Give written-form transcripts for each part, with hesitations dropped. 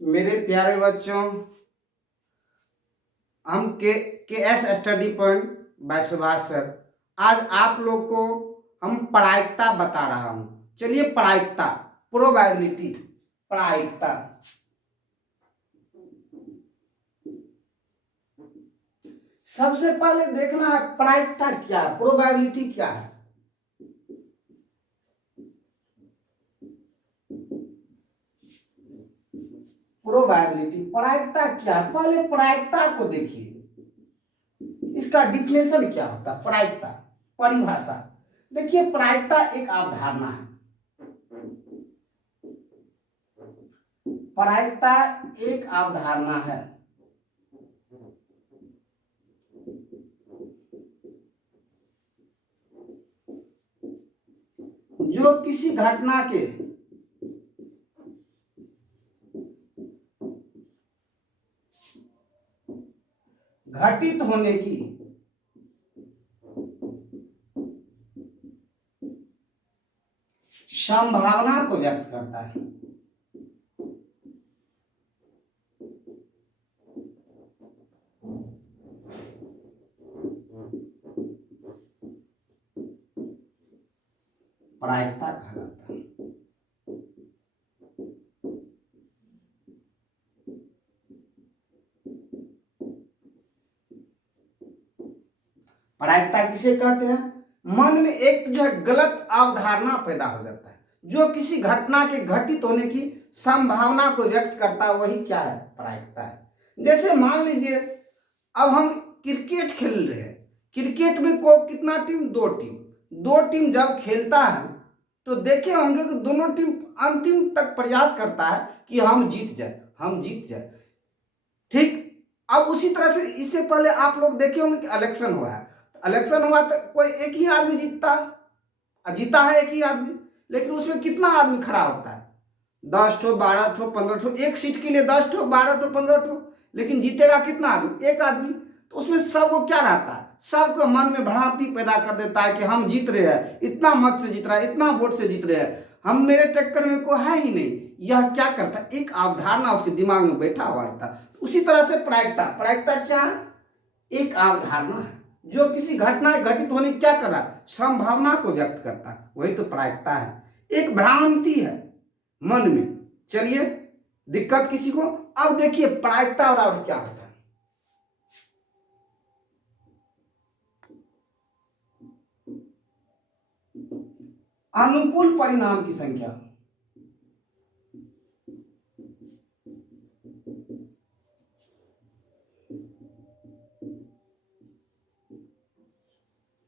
मेरे प्यारे बच्चों, हम के S study point by Subhash sir. आज आप लोग को हम प्रायिकता बता रहा हूँ। चलिए, प्रायिकता, प्रोबेबिलिटी, प्रायिकता। सबसे पहले देखना है प्रायिकता क्या है, प्रोबेबिलिटी क्या है। प्रोबेबिलिटी, प्रायिकता क्या है, पहले प्रायिकता को देखिए। इसका डिफिनेशन क्या होता है, प्रायिकता, परिभाषा। देखिए, प्रायिकता एक अवधारणा है। प्रायिकता एक अवधारणा है जो किसी घटना के घटित होने की संभावना को व्यक्त करता है। प्रायिकता कहा जाता है। प्रायिकता किसे कहते हैं? मन में एक जो है गलत अवधारणा पैदा हो जाता है, जो किसी घटना के घटित होने की संभावना को व्यक्त करता है, वही क्या है, प्रायिकता है। जैसे मान लीजिए, अब हम क्रिकेट खेल रहे हैं। क्रिकेट में को कितना टीम? दो टीम जब खेलता है तो देखे होंगे कि दोनों टीम अंतिम तक प्रयास करता है कि हम जीत जाए। ठीक। अब उसी तरह से इससे पहले आप लोग देखे होंगे कि इलेक्शन हुआ है। इलेक्शन हुआ तो कोई एक ही आदमी जीता है एक ही आदमी, लेकिन उसमें कितना आदमी खड़ा होता है? 10 ठो, 12 ठो, 15 ठो। एक सीट के लिए 10 ठो, 12 ठो, 15 ठो, लेकिन जीतेगा कितना आदमी? एक आदमी। तो उसमें सबको क्या रहता है? सबको मन में भ्रांति पैदा कर देता है कि हम जीत रहे हैं, इतना मत से जीत रहा है, इतना वोट से जीत रहे हैं, हम, मेरे टक्कर में कोई है ही नहीं। यह क्या करता है? एक अवधारणा उसके दिमाग में बैठा हुआ रहता है। उसी तरह से प्रायिकता क्या है? एक अवधारणा है जो किसी घटना घटित होने की क्या कर रहा है? संभावना को व्यक्त करता है, वही तो प्रायिकता है। एक भ्रांति है मन में। चलिए, दिक्कत किसी को? अब देखिए प्रायिकता और क्या होता है। अनुकूल परिणाम की संख्या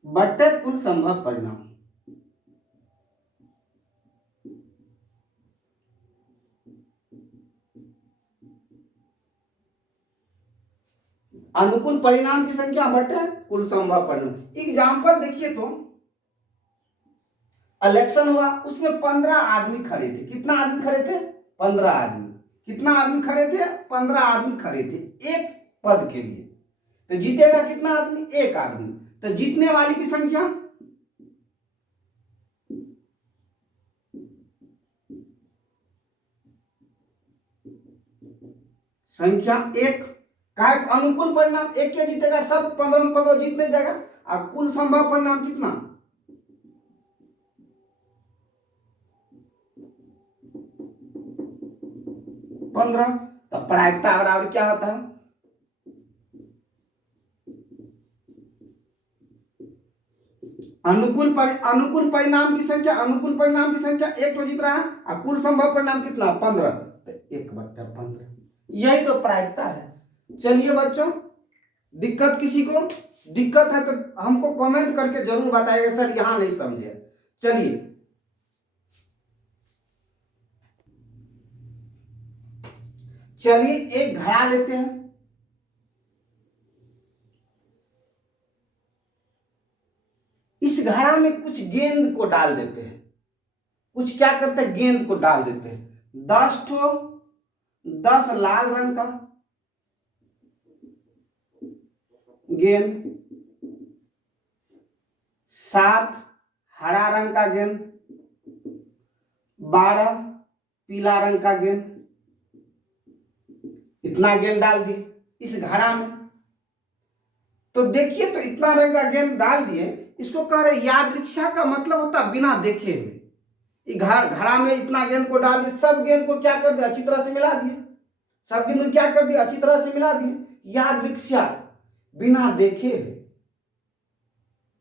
बटे कुल संभव परिणाम। अनुकूल परिणाम की संख्या बटे कुल संभव परिणाम। एग्जाम्पल देखिए तो, इलेक्शन हुआ, उसमें 15 आदमी खड़े थे। कितना आदमी खड़े थे? 15 आदमी। कितना आदमी खड़े थे? 15 आदमी खड़े थे एक पद के लिए। तो जीतेगा कितना आदमी? एक आदमी। तो जीतने वाली की संख्या एक। का अनुकूल परिणाम एक क्या जीतेगा? सब 15 में 15 जीतने जाएगा। और कुल संभव परिणाम कितना? 15। तो प्रायिकता बराबर क्या होता है? अनुकूल परिणाम की संख्या एक तो जीत रहा है, और कुल संभव परिणाम कितना? 15। तो 1/15। यही तो प्रायिकता है। चलिए बच्चों, दिक्कत किसी को? दिक्कत है तो हमको कमेंट करके जरूर बताइएगा, सर यहां नहीं समझे। चलिए, एक घड़ा लेते हैं। इस घड़ा में कुछ गेंद को डाल देते हैं। कुछ क्या करते हैं? गेंद को डाल देते हैं। 10 ठो, 10 लाल रंग का गेंद, 7 हरा रंग का गेंद, 12 पीला रंग का गेंद, इतना गेंद डाल दिए इस घड़ा में। तो देखिए, तो इतना रंग का गेंद डाल दिए, इसको कह रहे यादृच्छा का मतलब होता बिना देखे हुए। घड़ा में इतना गेंद को डाल दिए, सब गेंद को क्या कर दिया, अच्छी तरह से मिला दिए, सब गेंद को क्या कर दिया, अच्छी तरह से मिला दिए। यादृच्छा, बिना देखे हुए,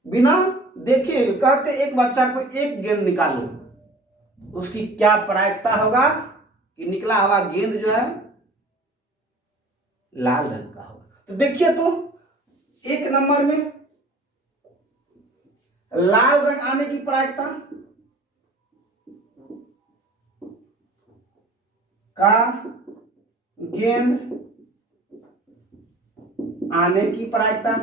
बिना देखे हुए। कहते एक बच्चा को एक गेंद निकालो, उसकी क्या प्रायिकता होगा कि निकला हुआ गेंद जो है लाल रंग का होगा। तो देखिए, तो एक नंबर में लाल रंग आने की प्रायिकता का गेंद आने की प्रायिकता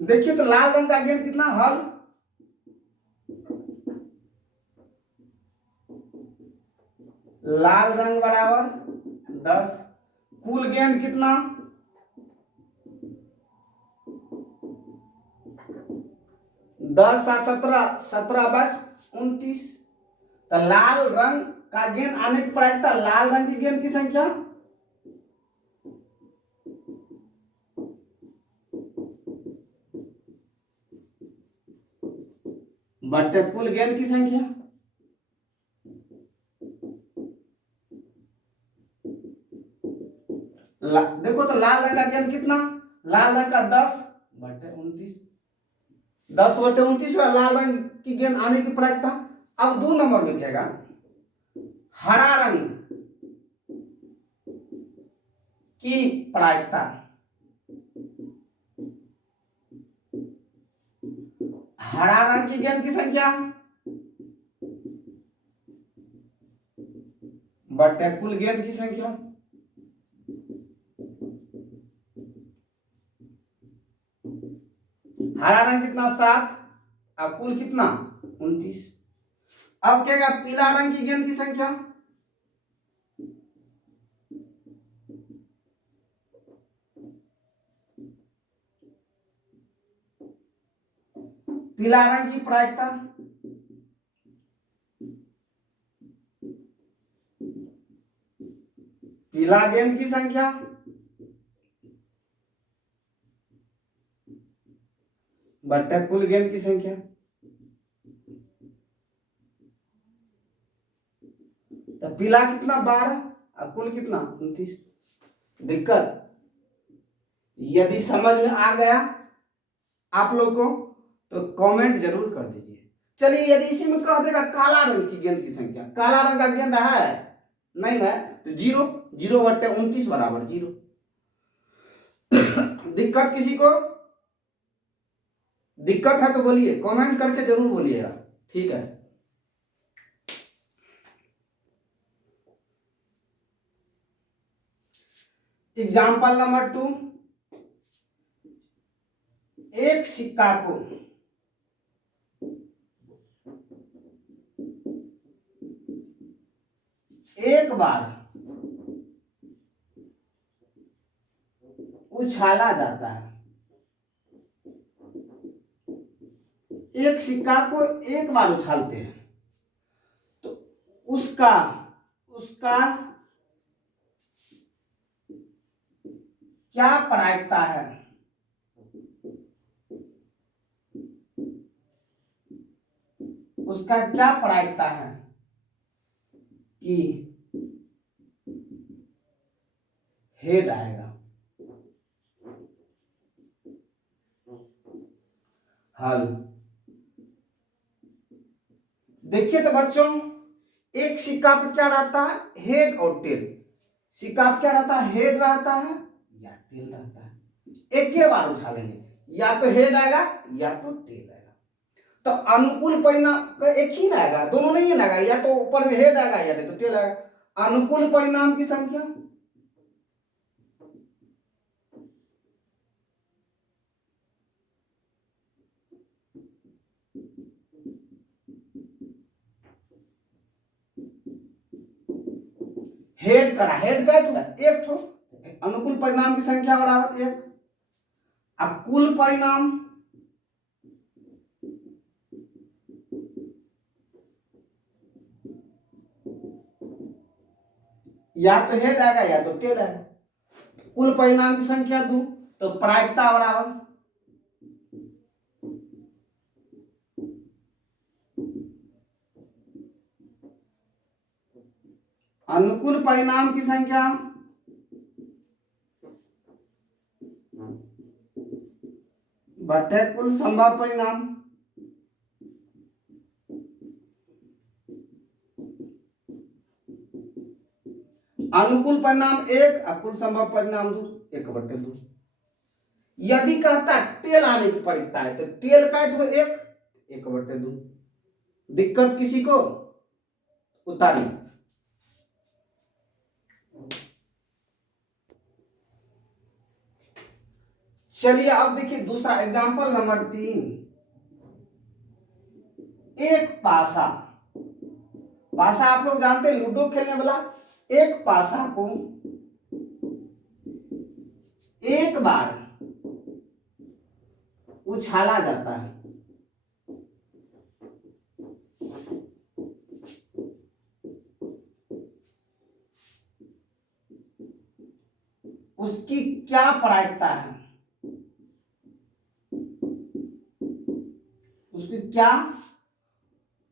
देखिए, तो लाल रंग का गेंद कितना, हल लाल रंग बराबर 10, कुल गेंद कितना 10 और 17, 17 बस 29। तो लाल रंग का गेंद आने की प्रायिकता, लाल रंग की गेंद की संख्या बटे कुल गेंद की संख्या। देखो, तो लाल रंग का गेंद कितना, लाल रंग का 10 बटे 29, 10 बटे 29 हुआ लाल रंग की गेंद आने की प्रायिकता। अब 2 नंबर में कहेगा हरा रंग की प्रायिकता, हरा रंग की गेंद की संख्या बटे कुल गेंद की संख्या। हरा रंग कितना 7 और कुल कितना 29। अब क्या पीला रंग की गेंद की संख्या, पीला रंग की प्रायिकता पीला गेंद की संख्या बटे कुल गेंद की संख्या। तो पीला कितना 12 और कुल कितना 29। दिक्कत, यदि समझ में आ गया आप लोग को तो कमेंट जरूर कर दीजिए। चलिए, यदि इसी में कह देगा काला रंग की गेंद की संख्या, काला रंग का गेंद है नहीं है, तो 0, 0 बटे 29 बराबर 0। दिक्कत किसी को दिक्कत है तो बोलिए, कमेंट करके जरूर बोलिएगा, ठीक है। एग्जाम्पल नंबर 2, एक सिक्का को एक बार उछाला जाता है, एक सिक्का को एक बार उछालते हैं तो उसका क्या प्रायिकता है, उसका क्या प्रायिकता है कि हेड आएगा। हल, देखिए तो बच्चों, एक सिक्का पे क्या रहता है, हेड और टेल। सिक्का पे क्या रहता है, हेड रहता है या टेल रहता है। एक के बार उछालेंगे, या तो हेड आएगा या तो टेल आएगा। तो अनुकूल परिणाम एक ही ना आएगा, दोनों नहीं ना आएगा, या तो ऊपर में हेड आएगा या नहीं तो टेल आएगा। अनुकूल परिणाम की संख्या हेड करा, हेड का एक ठो, अनुकूल परिणाम की संख्या बराबर 1, और कुल परिणाम या तो हेड आएगा या तो टेल आएगा। कुल परिणाम की संख्या 2, तो प्रायिकता बराबर अनुकूल परिणाम की संख्या बटे कुल संभव परिणाम। अनुकूल परिणाम 1 और कुल संभव परिणाम 2, 1/2। यदि कहता टेल आने की प्रायिकता है तो टेल का 1, 1/2। दिक्कत किसी को उतारिए। चलिए अब देखिए दूसरा एग्जांपल नंबर 3। एक पासा, पासा आप लोग जानते हैं लूडो खेलने वाला। एक पासा को एक बार उछाला जाता है, उसकी क्या प्रायिकता है? उसकी क्या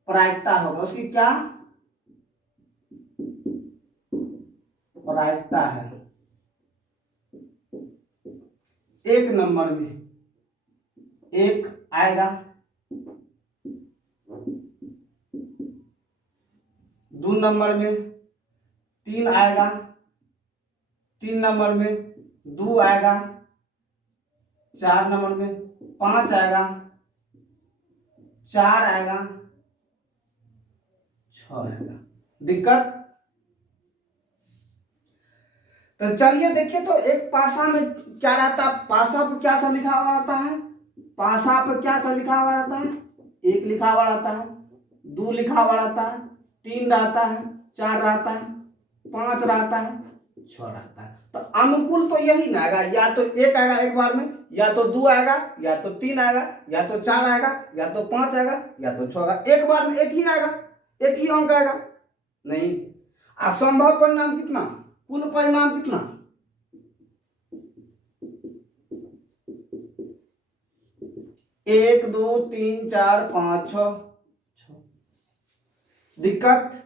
प्रायिकता होगा? उसकी क्या प्रायिकता है? एक नंबर में 1 आएगा, 2 नंबर में 3 आएगा, 3 नंबर में 2 आएगा, 4 नंबर में 5 आएगा, 4 आएगा, 6 आएगा। दिक्कत? तो चलिए देखिए, तो एक पासा में क्या रहता है? पासा पे क्या सा लिखा हुआ रहता है? पासा पे क्या सा लिखा हुआ रहता है? 1 लिखा हुआ रहता है, 2 लिखा हुआ रहता है, 3 रहता है, 4 रहता है, 5 रहता है, 6 रहता है। तो अनुकूल तो यही ना आएगा, या तो 1 आएगा एक बार में, या तो 2 आएगा, या तो 3 आएगा, या तो 4 आएगा, या तो 5 आएगा, या तो 6 आएगा। एक बार में एक ही आएगा, एक ही अंक आएगा नहीं। असंभव परिणाम कितना? कुल परिणाम कितना? 1 2 3 4 5 6। दिक्कत?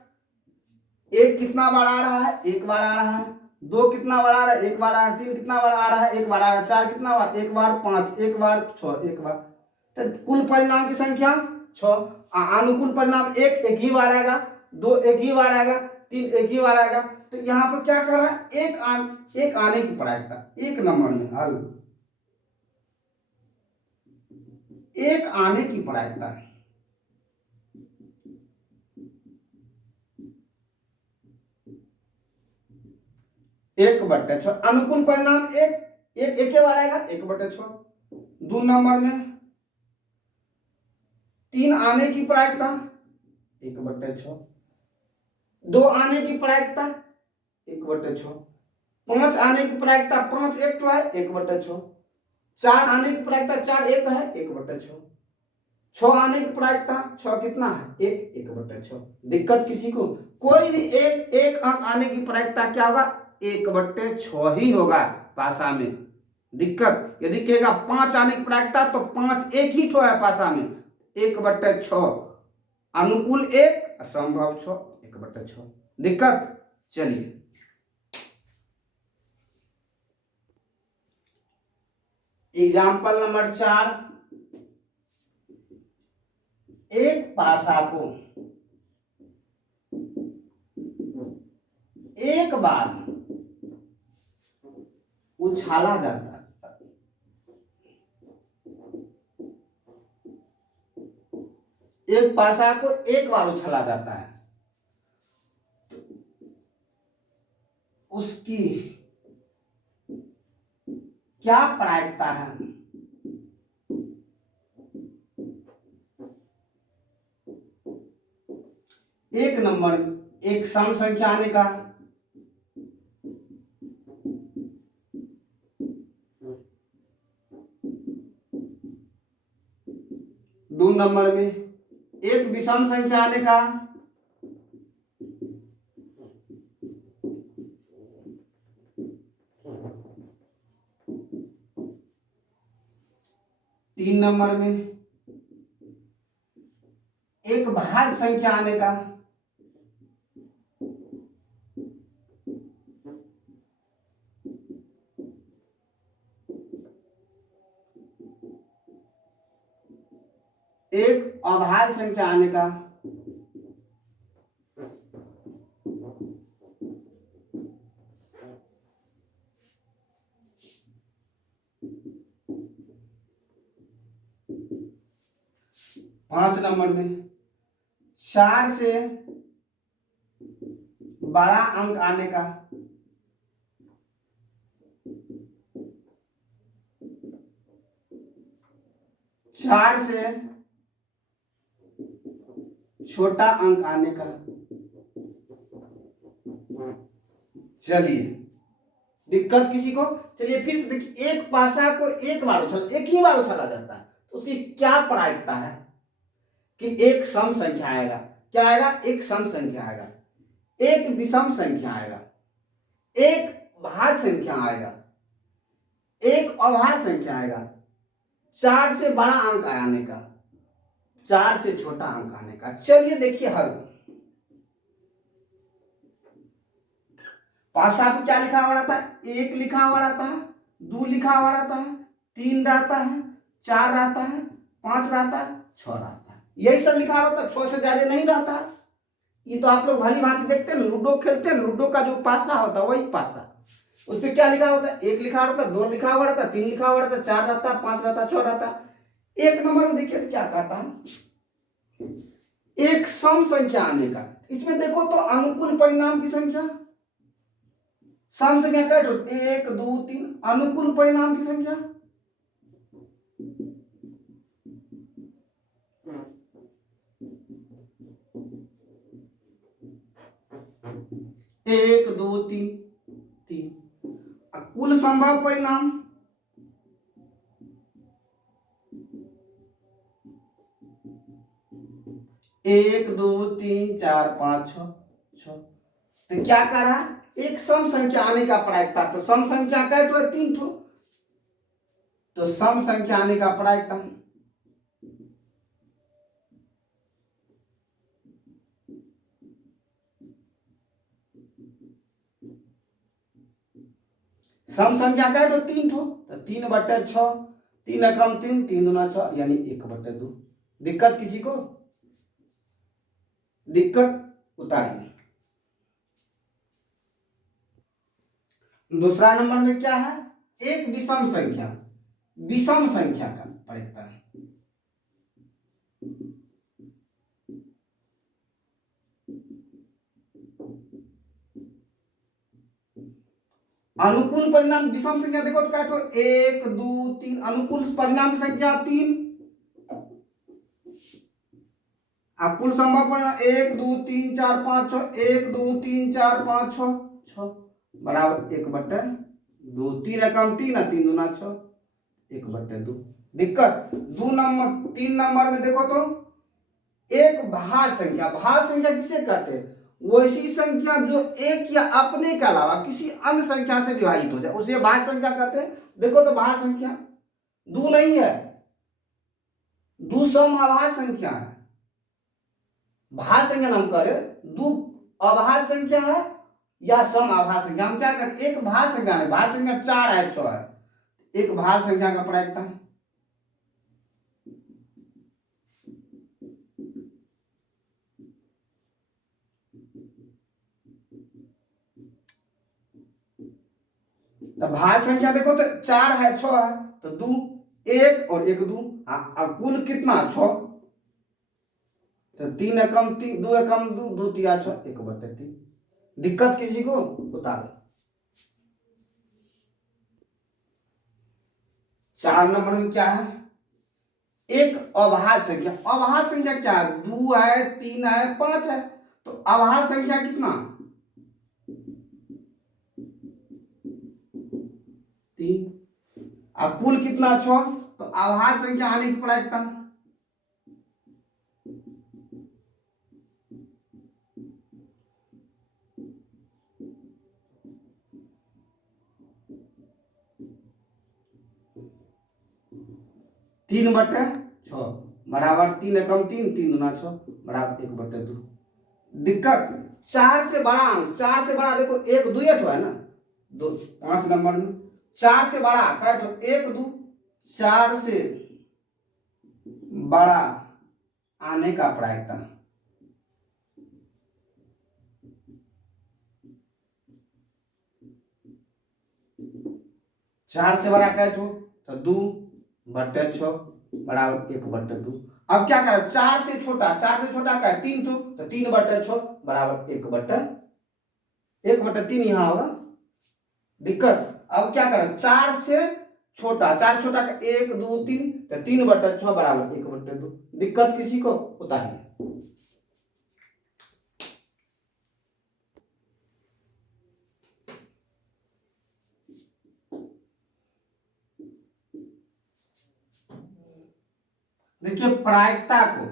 1 कितना बार आ रहा है? 1 बार आ रहा है। 2 कितना बार आ रहा है? 1 बार आ रहा है। 3 कितना बार आ रहा है? 1 बार आ रहा है। 4 कितना बार? 1 बार, 5 1 बार, 6 1 बार। तो कुल परिणाम की संख्या 6। अनुकूल परिणाम 1 एक ही बार आएगा, 2 एक ही बार आएगा, 3 एक ही बार आएगा। तो यहाँ पर क्या कर रहा है? एक आने की प्रायिकता, 1 नंबर में हल, 1 आने की प्रायिकता है। एक बटे 6। अनुकूल परिणाम 1 एक बार आएगा, 1/6। 2 नंबर में 3 आने की प्रायिकता 1/6। 2 आने की प्रायिकता 1/6। 5 आने की प्रायिकता 5 एक तो है, 1/6। 4 आने की प्रायिकता 4 एक है, 1/6। 6 आने की प्रायिकता 6 कितना है? 1 1/6। दिक्कत किसी को? कोई भी एक अंक आने की प्रायिकता क्या होगा? 1/6 ही होगा पासा में। दिक्कत? यदि कहेगा 5 आने की प्रायिकता तो 5 एक ही ठो है पासा में, 1/6। अनुकूल 1, असंभव 6, 1/6। दिक्कत? चलिए एग्जाम्पल नंबर 4। एक पासा को एक बार उछाला जाता है, एक पासा को एक बार उछाला जाता है, उसकी क्या प्रायिकता है? एक नंबर एक सम संख्या आने का, 2 नंबर में एक विषम संख्या आने का, 3 नंबर में एक भाज्य संख्या आने का, एक अभाज्य संख्या आने का, पांच नंबर में 4 से बड़ा अंक आने का, 4 से छोटा अंक आने का। चलिए, दिक्कत किसी को? चलिए फिर से देखिए, एक पासा को एक ही बार उछाला जाता है तो उसकी क्या प्रायिकता है कि एक सम संख्या आएगा। क्या आएगा? एक सम संख्या आएगा, एक विषम संख्या आएगा, एक भाज्य संख्या आएगा, एक अभाज्य संख्या आएगा, 4 से बड़ा अंक आने का, 4 से छोटा अंक आने का। चलिए देखिए हल। पासा पे क्या लिखा हुआ रहता है? 1 लिखा हुआ रहता है, 2 लिखा हुआ रहता है, 3 रहता है, 4 रहता है, 5 रहता है, 6 रहता है। यही सब लिखा रहता है, 6 से ज्यादा नहीं रहता है। ये तो आप लोग भली भांति देखते हैं, लूडो खेलते हैं, लूडो का जो पासा होता है वही पासा, उस पर क्या लिखा होता है? 1 लिखा रहता है, 2 लिखा हुआ रहता है, 3 लिखा हुआ रहता है, 4 रहता है, 5 रहता है, 6 रहता है। 1 नंबर में देखिए क्या कहता है, एक सम संख्या आने का। इसमें देखो तो अनुकूल परिणाम की संख्या, सम संख्या कट 1 2 3, अनुकूल परिणाम की संख्या 1 2 3 3, कुल संभव परिणाम 1 2 3 4 5 6 6। तो क्या कर रहा है? एक सम संख्या आने का प्रायिकता, तो सम संख्या कै ठो है? 3 ठो, तो सम संख्या आने का प्रायिकता सम संख्या कै ठो? 3 ठो, तो 3/6, 3 एकम 3, 3 दूना 6, यानी 1/2। दिक्कत किसी को? दिक्कत उतारिए। दूसरा नंबर में क्या है? एक विषम संख्या, विषम संख्या का प्रायिकता है। अनुकूल परिणाम विषम संख्या देखो तो काटो 1 2 3, अनुकूल परिणाम की संख्या 3, कुल संभव परिणाम 1 2 3 4 5 6, 1 2 3 4 5 6 6 बराबर 1/2, 3 एकम 3, 3 दूना 6, 1/2। दिक्कत 2 नंबर 3 नंबर में देखो तो एक भाज्य संख्या, भाज्य संख्या किसे कहते हैं? वैसी संख्या जो एक या अपने के अलावा किसी अन्य संख्या से विभाजित हो जाए उसे भाज्य संख्या कहते हैं। देखो तो भाज्य संख्या 2 नहीं है, 2 सम अभाज्य संख्या है। भाज्य संख्या नाम करे 2 अभाज्य संख्या है या सम अभाज्य संख्या। हम क्या करें? एक भाज्य संख्या नहीं, भाज्य संख्या 4 है 6 है, एक भाज्य संख्या का प्रायिकता है। तो भाज्य संख्या देखो तो 4 है 6 है, तो 2 1 और 1 2, कुल कितना 6, तो 3 एकम 3, 2 एकम 2, 2 3 6, 1/3। दिक्कत किसी को? उतारो। 4 नंबर में क्या है? एक अभाज्य संख्या। अभाज्य संख्या क्या है? 2 है 3 है 5 है, तो अभाज्य संख्या कितना? 3। अब कुल कितना 6, तो अभाज्य संख्या आने की प्रायिकता 3/6 बराबर 3 एकम 3, 3×2 बराबर 1/2। दिक्कत 4 से बड़ा अंक, 4 से बड़ा देखो 1 2 है ना, 2 5 नंबर में 4 से बड़ा काट 1 2, 4 से बड़ा आने का प्रायिकता, चार से बड़ा कैट हो तो 2/6 बराबर 1/2। अब क्या करें, 4 से छोटा का है 3 तो 3/6 बराबर 1/3 यहाँ होगा। दिक्कत अब क्या करें, 4 से छोटा का 1 2 3 तो 3/6 बराबर 1/2। दिक्कत किसी को उतारिए। देखिए प्रायिकता को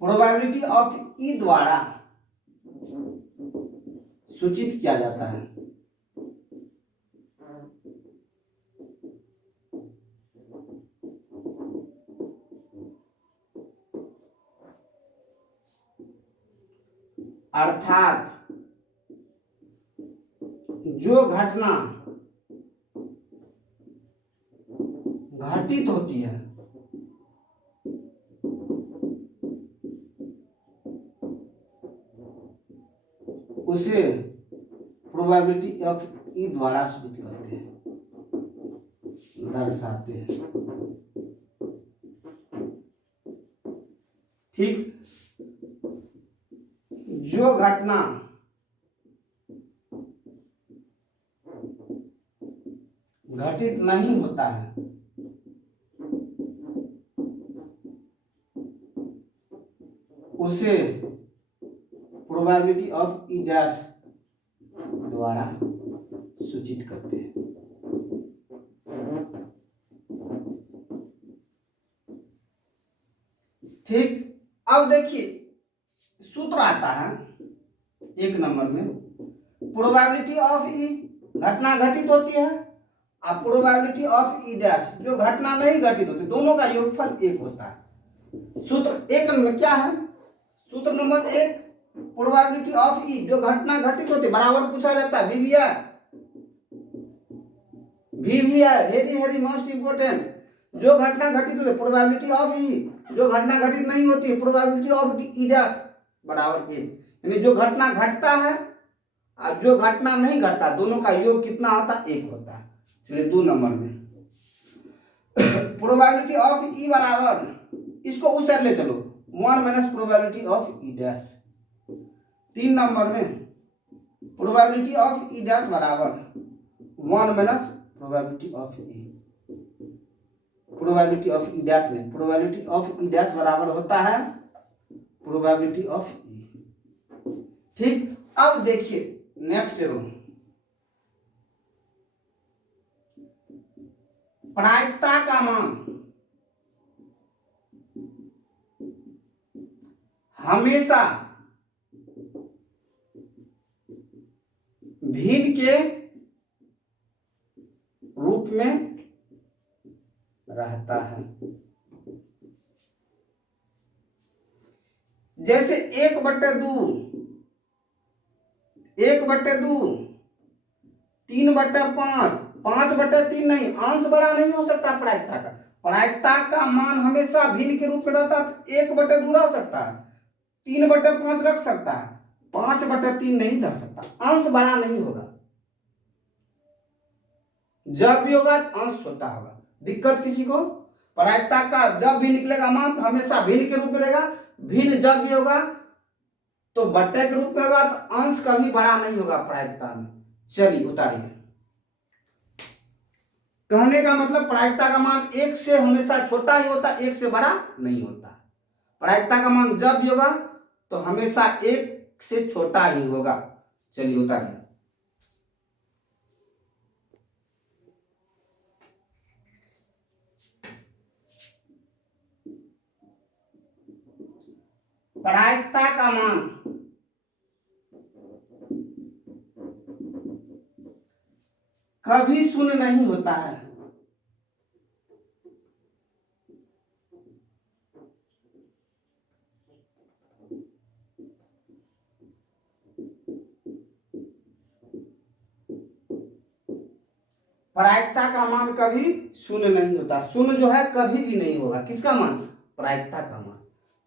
प्रोबेबिलिटी ऑफ ई द्वारा सूचित किया जाता है। अर्थात जो घटना घटित होती है उसे प्रोबेबिलिटी ऑफ ई द्वारा सूचित करते हैं, दर्शाते हैं। ठीक, जो घटना घटित नहीं होता है उसे प्रोबेबिलिटी ऑफ ई डैश द्वारा सूचित करते हैं। ठीक, अब देखिए सूत्र आता है 1 नंबर में, प्रोबेबिलिटी ऑफ ई घटना घटित होती है और प्रोबेबिलिटी ऑफ ई डैश जो घटना नहीं घटित होती, दोनों का योगफल 1 होता है। सूत्र 1 में क्या है, सूत्र नंबर 1 प्रोबेबिलिटी ऑफ ई जो घटना घटित होती बराबर पूछा जाता है, वी है वेरी वेरी मोस्ट इंपोर्टेंट। जो घटना घटित होती है प्रोबेबिलिटी ऑफ ई, जो घटना घटित नहीं होती है प्रोबेबिलिटी ऑफ ई डैश बराबर 1। यानी जो घटना घटता है और जो घटना नहीं घटता दोनों का योग कितना होता है, 1 होता है। चलिए 2 नंबर में प्रोबेबिलिटी ऑफ ई बराबर, इसको उस साइड ले चलो, 1 minus probability of E dash. 3 number में प्रोबेबिलिटी ऑफ ई डैश बराबर 1 minus probability of E, probability of E dash नहीं, प्रोबेबिलिटी ऑफ ई डैश बराबर होता है प्रोबेबिलिटी ऑफ ई। ठीक, अब देखिए नेक्स्ट रो, प्रायिकता का मान हमेशा भिन्न के रूप में रहता है। जैसे 1/2, 3/5, 5/3 नहीं, अंश बड़ा नहीं हो सकता प्रायिकता का। प्रायिकता का मान हमेशा भिन्न के रूप में रहता है, 1/2 रह सकता है, 3/5 रख सकता है, 5/3 नहीं रख सकता, अंश बड़ा नहीं होगा। जब भी होगा अंश छोटा होगा। दिक्कत किसी को, प्रायिकता का जब भी निकलेगा मान तो हमेशा भिन्न के रूप में रहेगा, भिन्न जब भी होगा तो बट्टे के रूप में होगा, तो अंश कभी बड़ा नहीं होगा प्रायिकता में। चलिए उतारिए। कहने का मतलब प्रायिकता का मान 1 से हमेशा छोटा ही होता, 1 से बड़ा नहीं होता। प्रायिकता का मान जब भी होगा तो हमेशा 1 से छोटा ही होगा। चलिए उतारिए। प्रायिकता का मान कभी शून्य नहीं होता है। प्रायिकता का मान कभी शून्य नहीं होता। शून्य जो है कभी भी नहीं होगा। किसका मान? प्रायिकता का मान।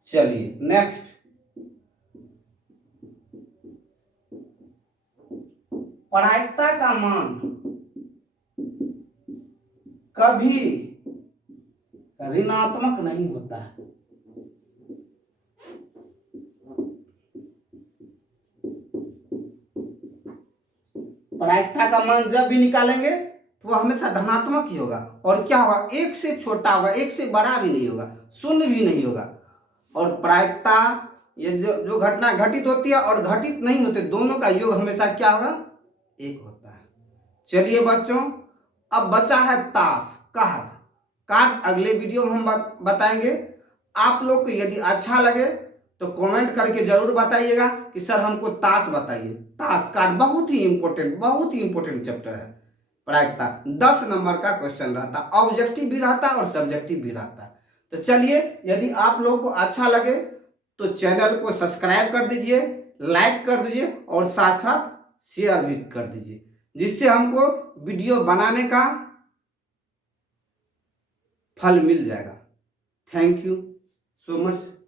चलिए नेक्स्ट, प्रायिकता का मान कभी ऋणात्मक नहीं होता है। प्रायिकता का मान जब भी निकालेंगे तो वह हमेशा धनात्मक ही होगा। और क्या होगा? एक से छोटा होगा, एक से बड़ा भी नहीं होगा, शून्य भी नहीं होगा। और प्रायिकता, ये जो घटना घटित होती है और घटित नहीं होते, दोनों का योग हमेशा क्या होगा? एक होता है। चलिए बच्चों, अब बचा है ताश कार्ड। कार्ड अगले वीडियो में हम बताएंगे। आप लोग को यदि अच्छा लगे तो कमेंट करके जरूर बताइएगा कि सर हमको ताश बताइए। ताश कार्ड बहुत ही इंपॉर्टेंट चैप्टर है। प्रायिकता 10 नंबर का क्वेश्चन रहता है, ऑब्जेक्टिव भी रहता है और सब्जेक्टिव भी रहता है। तो चलिए, यदि आप लोगों को अच्छा लगे तो चैनल को सब्सक्राइब कर दीजिए, लाइक कर दीजिए और साथ साथ शेयर भी कर दीजिए, जिससे हमको वीडियो बनाने का फल मिल जाएगा। Thank you so much.